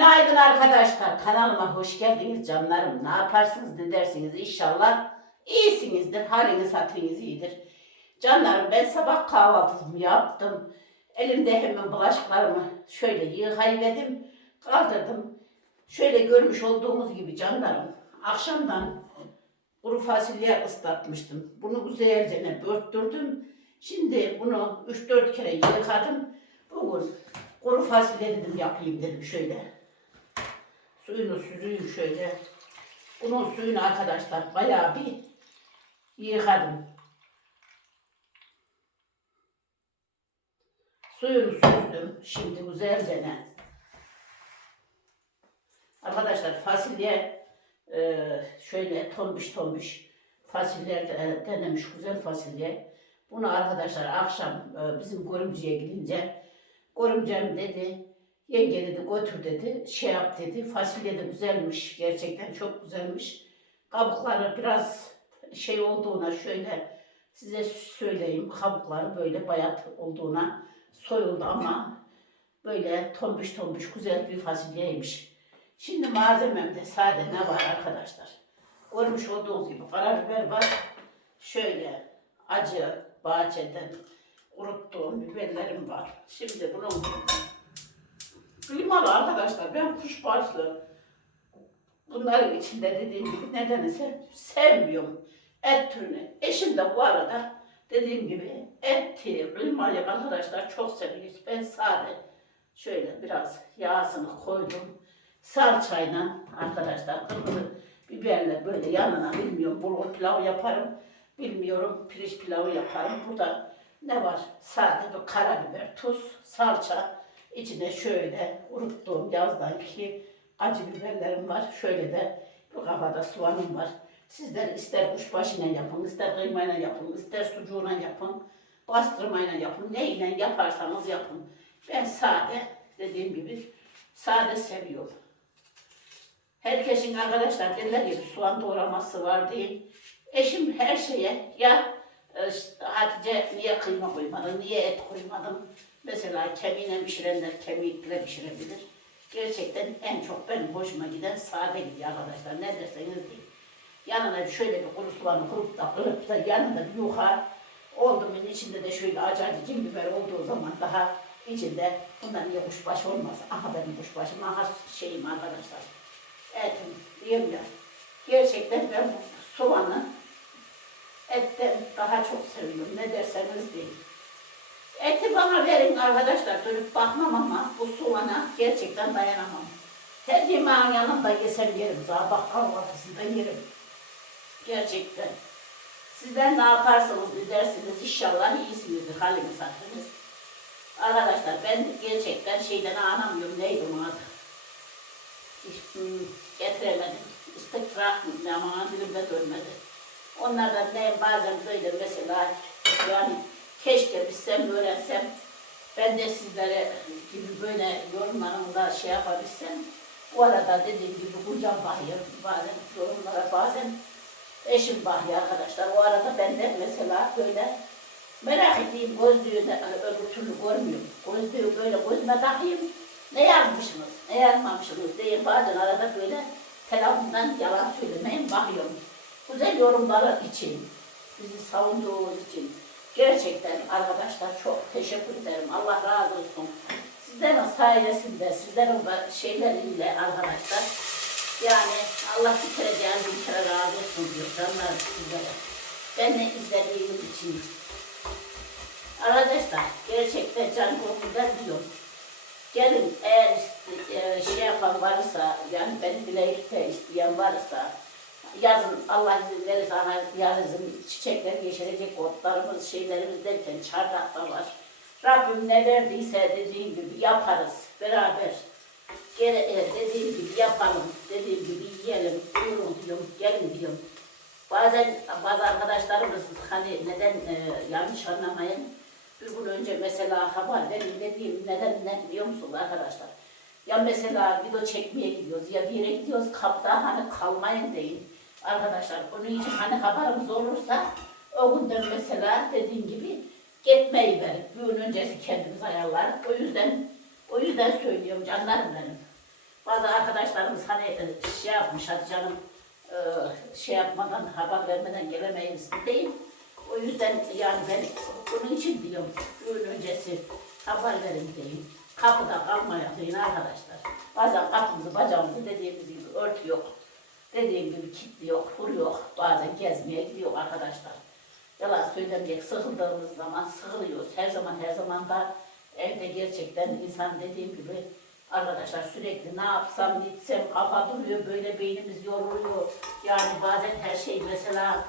Günaydın arkadaşlar. Kanalıma hoş geldiniz canlarım. Ne yaparsınız ne dersiniz inşallah iyisinizdir. Haliniz hatırınız iyidir. Canlarım ben sabah kahvaltımı yaptım. Elimde hemen bulaşıklarımı şöyle yıkayıverdim. Kaldırdım. Şöyle görmüş olduğunuz gibi canlarım. Akşamdan kuru fasulye ıslatmıştım. Bunu güzelce börttürdüm. Şimdi bunu 3-4 kere yıkadım. Bugün kuru fasulye dedim yapayım dedim şöyle. Suyunu süzeyim şöyle. Bunun suyunu arkadaşlar bayağı bir yıkadım. Suyunu süzdüm. Şimdi güzelce ne? Arkadaşlar fasulye e, şöyle tombiş tombiş fasulyeler de- denemiş güzel fasulye. Bunu arkadaşlar akşam e, bizim görümceye gidince görümcem dedi yenge dedi götür dedi şey yap dedi fasulye de güzelmiş gerçekten çok güzelmiş. Kabukları biraz şey olduğuna şöyle size söyleyeyim kabukları böyle bayat olduğuna soyuldu ama böyle tombiş tombiş güzel bir fasulyeymiş. Şimdi malzememde sade ne var arkadaşlar? Görmüş olduğunuz gibi karabiber var. Şöyle acı bahçeden kuruttuğum biberlerim var. Şimdi bunun kıymalı arkadaşlar ben kuşbaşlı bunların içinde dediğim gibi nedense sevmiyorum et türünü. Eşim de bu arada dediğim gibi eti, kıymayı arkadaşlar çok seviyoruz. Ben sade şöyle biraz yağsını koydum. Salçayla arkadaşlar kırmızı biberle böyle yanına bilmiyorum bulgur pilavı yaparım. Bilmiyorum pirinç pilavı yaparım. Burada ne var? Sade bir karabiber, tuz, salça. İçine şöyle kuruttuğum yazdan ki acı biberlerim var. Şöyle de bu kafada soğanım var. Sizler ister kuşbaşıyla yapın, ister kıymayla yapın, ister sucuğuna yapın, bastırmayla yapın, neyle yaparsanız yapın. Ben sade, dediğim gibi sade seviyorum. Herkesin arkadaşlar derler gibi soğan doğraması var değil. Eşim her şeye ya e, Hatice niye kıyma koymadın, niye et koymadın? Mesela kemiğine pişirenler kemikle pişirebilir. Gerçekten en çok benim hoşuma giden sade gidiyor arkadaşlar. Ne derseniz deyin. Yanına şöyle bir kuru soğanı kurup da kırıp da yanında bir yuha oldu mu içinde de şöyle acı acı cin biber olduğu zaman daha içinde bundan niye kuşbaşı olmaz. Aha benim kuşbaşım, aha şeyim arkadaşlar. Etim diyorum ya. Gerçekten ben soğanı etten daha çok seviyorum. Ne derseniz deyin. Eti bana verin arkadaşlar. Dönüp bakmam ama bu soğana gerçekten dayanamam. Her yemeğin yanında yesem yerim. Sabah kahvaltısında yerim. Gerçekten. Sizler ne yaparsanız dersiniz inşallah iyisinizdir haliniz hatırınız. Arkadaşlar ben gerçekten şeyden anlamıyorum. Neydi onun adı? Hiç, hmm, getiremedim. İstikrar mı? Ama dilimde dönmedi. Onlardan ne bazen böyle mesela yani keşke bilsem, öğrensem ben de sizlere gibi böyle yorumlarımda şey yapabilsem. Bu arada dediğim gibi hocam bakıyor bazen yorumlara bazen eşim bakıyor arkadaşlar. O arada ben de mesela böyle merak ettiğim gözlüğü de öbür türlü görmüyorum. Gözlüğü böyle gözüme takayım. Ne yazmışsınız, ne yazmamışsınız diye bazen arada böyle telefondan yalan söylemeyin bakıyorum. Güzel yorumları için, bizi savunduğunuz için gerçekten arkadaşlar çok teşekkür ederim. Allah razı olsun. Sizlerin sayesinde, sizlerin şeyleriyle arkadaşlar yani Allah bir kere geldi bir kere razı olsun diyor canlar sizlere. Ben de izlediğim için. Arkadaşlar gerçekten can gönülden diyorum. Gelin eğer e, şey yapan varsa yani beni de isteyen varsa yazın Allah izin verirse ana yazın çiçekler yeşerecek otlarımız şeylerimiz derken çardakta var. Rabbim ne verdiyse dediğim gibi yaparız beraber. Gene e, dediğim gibi yapalım, dediğim gibi yiyelim, buyurun diyorum, gelin diyorum. Bazen bazı arkadaşlarımız hani neden e, yanlış anlamayın. Bir gün önce mesela haber verin dediğim neden ne biliyor musunuz arkadaşlar? Ya mesela video çekmeye gidiyoruz ya bir yere gidiyoruz kapta hani kalmayın deyin. Arkadaşlar bunun için hani haberimiz olursa o günden mesela dediğim gibi gitmeyi verip bir gün öncesi kendimiz ayarlarız. O yüzden o yüzden söylüyorum canlarım benim. Bazı arkadaşlarımız hani e, şey yapmış hadi canım e, şey yapmadan haber vermeden gelemeyiz değil. O yüzden yani ben bunun için diyorum düğün öncesi haber verin diyeyim. Kapıda kalmayın arkadaşlar. Bazen kapımızı bacağımızı dediğimiz gibi örtü yok. Dediğim gibi kilitli yok, kur yok. Bazen gezmeye gidiyor arkadaşlar. Yalan söylemeyecek sıkıldığımız zaman sıkılıyoruz. Her zaman her zaman da evde gerçekten insan dediğim gibi arkadaşlar sürekli ne yapsam gitsem kafa duruyor böyle beynimiz yoruluyor. Yani bazen her şey mesela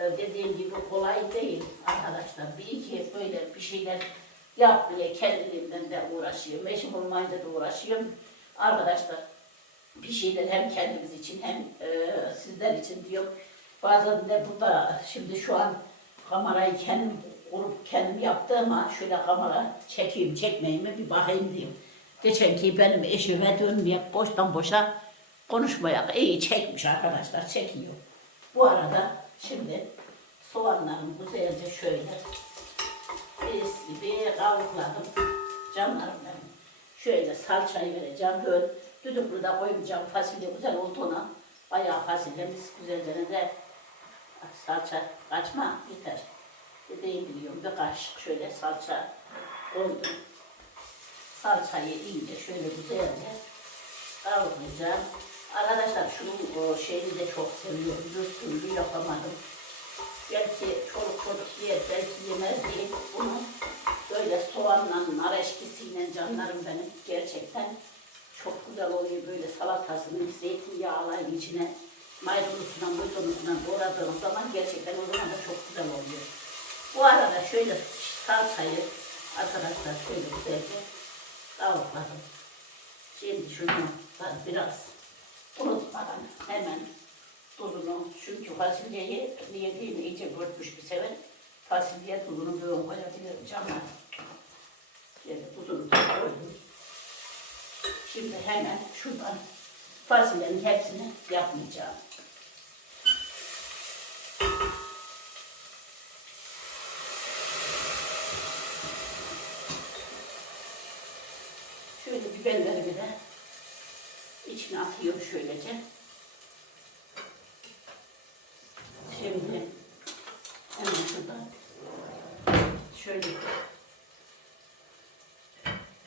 e, dediğim gibi kolay değil arkadaşlar. Bir iki böyle bir şeyler yapmaya kendiliğimden de uğraşıyorum. Eşim olmayınca da uğraşıyorum. Arkadaşlar bir şeyler hem kendimiz için hem e, sizler için diyorum. Bazen de burada şimdi şu an kamerayı kendim kurup kendim yaptığıma şöyle kamera çekeyim çekmeyeyim mi bir bakayım diyeyim. Geçenki benim eşime dönmeye boştan boşa konuşmaya iyi çekmiş arkadaşlar çekiyor. Bu arada şimdi soğanlarımı güzelce şöyle mis gibi kavrukladım. Canlarım benim. Şöyle salçayı vereceğim. Böyle düdüklü de koymayacağım. Fasulye güzel olduğuna. Bayağı fasulyemiz güzelce de salça kaçma yeter. Dediğim biliyorum bir kaşık şöyle salça koydum. Salçayı iyice şöyle güzelce kavrulacağım. Arkadaşlar şunun o şeyini de çok seviyorum. Bir türlü yapamadım. Belki çoluk çocuk yer, belki yemez diye bunu böyle soğanla, nar eşkisiyle canlarım benim gerçekten çok güzel oluyor böyle salatasını zeytinyağların içine maydanozuna, maydanozuna doğradığınız zaman gerçekten o zaman da çok güzel oluyor. Bu arada şöyle salçayı arkadaşlar şöyle güzelce kavruladım. Şimdi şunu biraz unutmadan hemen tuzunu çünkü fasulyeyi yediğini iyice bölmüş bir sever. Fasulye tuzunu böyle koyabilirim canlar. Şimdi tuzunu. Şimdi hemen şuradan fasulyenin hepsini yapmayacağım. Şöyle biberlerimi de içine atıyorum şöylece. Şimdi hemen şuradan şöyle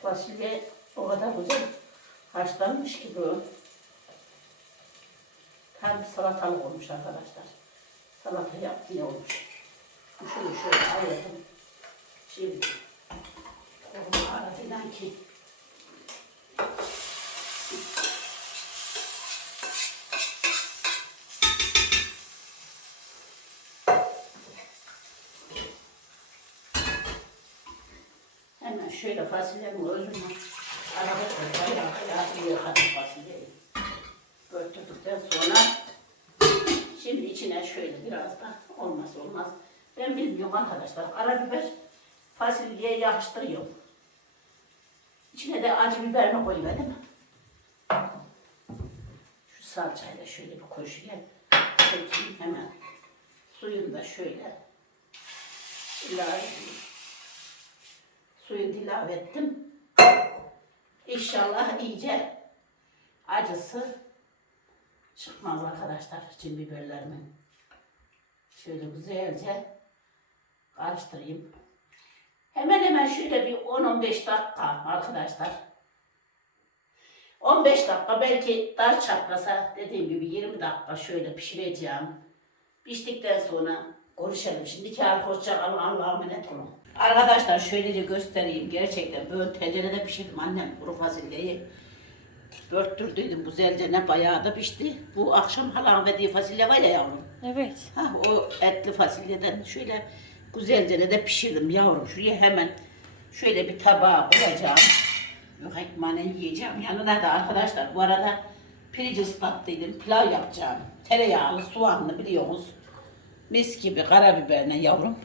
fasulye o kadar güzel haşlanmış ki bu. Tam salatalık olmuş arkadaşlar. Salata yaptı ne olmuş. Şunu şöyle ayırdım. Şimdi kolum aradıdan ki Hemen şöyle fasulyenin özünü arada bayağı iyi yıkadım fasulyeyi. Götürdükten sonra şimdi içine şöyle biraz da olmaz olmaz. Ben bilmiyorum arkadaşlar. Karabiber fasulyeye yakıştırıyorum. İçine de acı biberini koymadım. Şu salçayla şöyle bir koşuya çekeyim hemen. Suyunu da şöyle ilave edeyim. Suyu ilave ettim. İnşallah iyice acısı çıkmaz arkadaşlar cin biberlerimin. Şöyle güzelce karıştırayım. Hemen hemen şöyle bir 10-15 dakika arkadaşlar. 15 dakika belki daha çatlasa dediğim gibi 20 dakika şöyle pişireceğim. Piştikten sonra konuşalım. Şimdiki hoşça kalın. Allah'a emanet olun. Arkadaşlar şöylece göstereyim. Gerçekten böyle tencerede pişirdim annem kuru fasulyeyi. Börttürdüydüm güzelce ne bayağı da pişti. Bu akşam halam verdiği fasulye var ya yavrum. Evet. Ha, o etli fasulyeden şöyle güzelce de pişirdim yavrum. Şuraya hemen şöyle bir tabağa koyacağım. Yok ekmeğine yiyeceğim. Yanına da arkadaşlar bu arada pirinç ıslattıydım. Pilav yapacağım. Tereyağlı, soğanlı biliyorsunuz. Mis gibi karabiberle yavrum.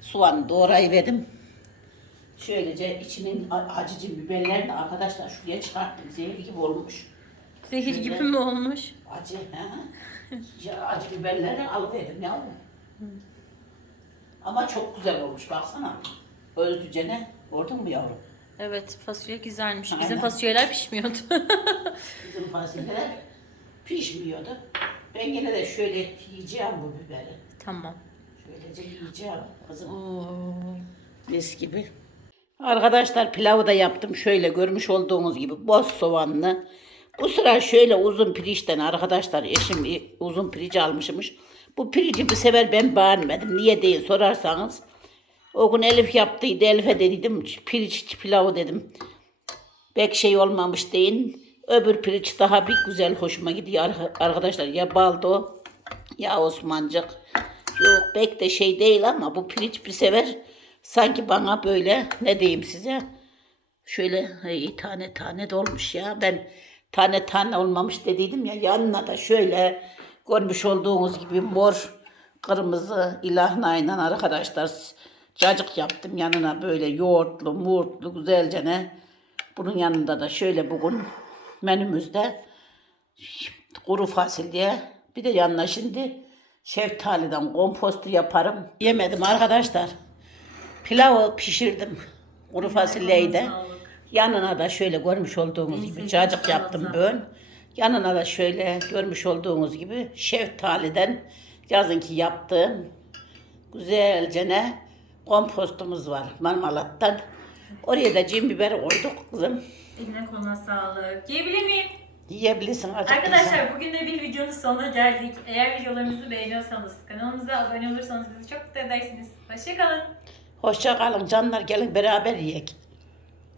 Soğanı doğrayıverdim. Şöylece içinin acıcı biberlerini arkadaşlar şuraya çıkarttım. Zehir gibi olmuş. Zehir Şöyle. gibi mi olmuş? Acı, he? ya acı biberleri alıverdim yavrum. Ama çok güzel olmuş baksana. Özlücene, gördün mü yavrum? Evet fasulye güzelmiş. Bizim Aynen. fasulyeler pişmiyordu. Bizim fasulyeler pişmiyordu. Ben yine de şöyle yiyeceğim bu biberi. tamam. Şöylece yiyeceğim kızım. Oo. Mis gibi. Arkadaşlar pilavı da yaptım. Şöyle görmüş olduğunuz gibi boz soğanlı. Bu sıra şöyle uzun pirinçten arkadaşlar eşim uzun pirinç almışmış. Bu pirinci bu sefer ben beğenmedim. Niye diye sorarsanız. O gün Elif yaptıydı. Elif'e dedim pirinç pilavı dedim. Pek şey olmamış deyin. Öbür pirinç daha bir güzel hoşuma gidiyor arka- arkadaşlar. Ya baldo ya Osmancık. Yok pek de şey değil ama bu pirinç bir sefer sanki bana böyle ne diyeyim size? Şöyle hey, tane tane dolmuş ya. Ben tane tane olmamış dediydim ya yanına da şöyle görmüş olduğunuz gibi mor kırmızı ilahnayla arkadaşlar cacık yaptım. Yanına böyle yoğurtlu muğurtlu güzelce ne? Bunun yanında da şöyle bugün menümüzde kuru fasulye bir de yanına şimdi şeftaliden kompostu yaparım. Yemedim arkadaşlar. Pilavı pişirdim. Kuru fasulyeyi de. Yanına da şöyle görmüş olduğunuz gibi cacık yaptım ben. Yanına da şöyle görmüş olduğunuz gibi şeftaliden yazınki yaptığım güzelce ne kompostumuz var marmalattan. Oraya da cin biber koyduk kızım. Eline koluna sağlık. Yiyebilir miyim? Yiyebilirsin acıktıysan. Arkadaşlar bugün de bir videonun sonuna geldik. Eğer videolarımızı beğeniyorsanız kanalımıza abone olursanız bizi çok mutlu edersiniz. Hoşçakalın. Hoşça kalın canlar gelin beraber yiyek.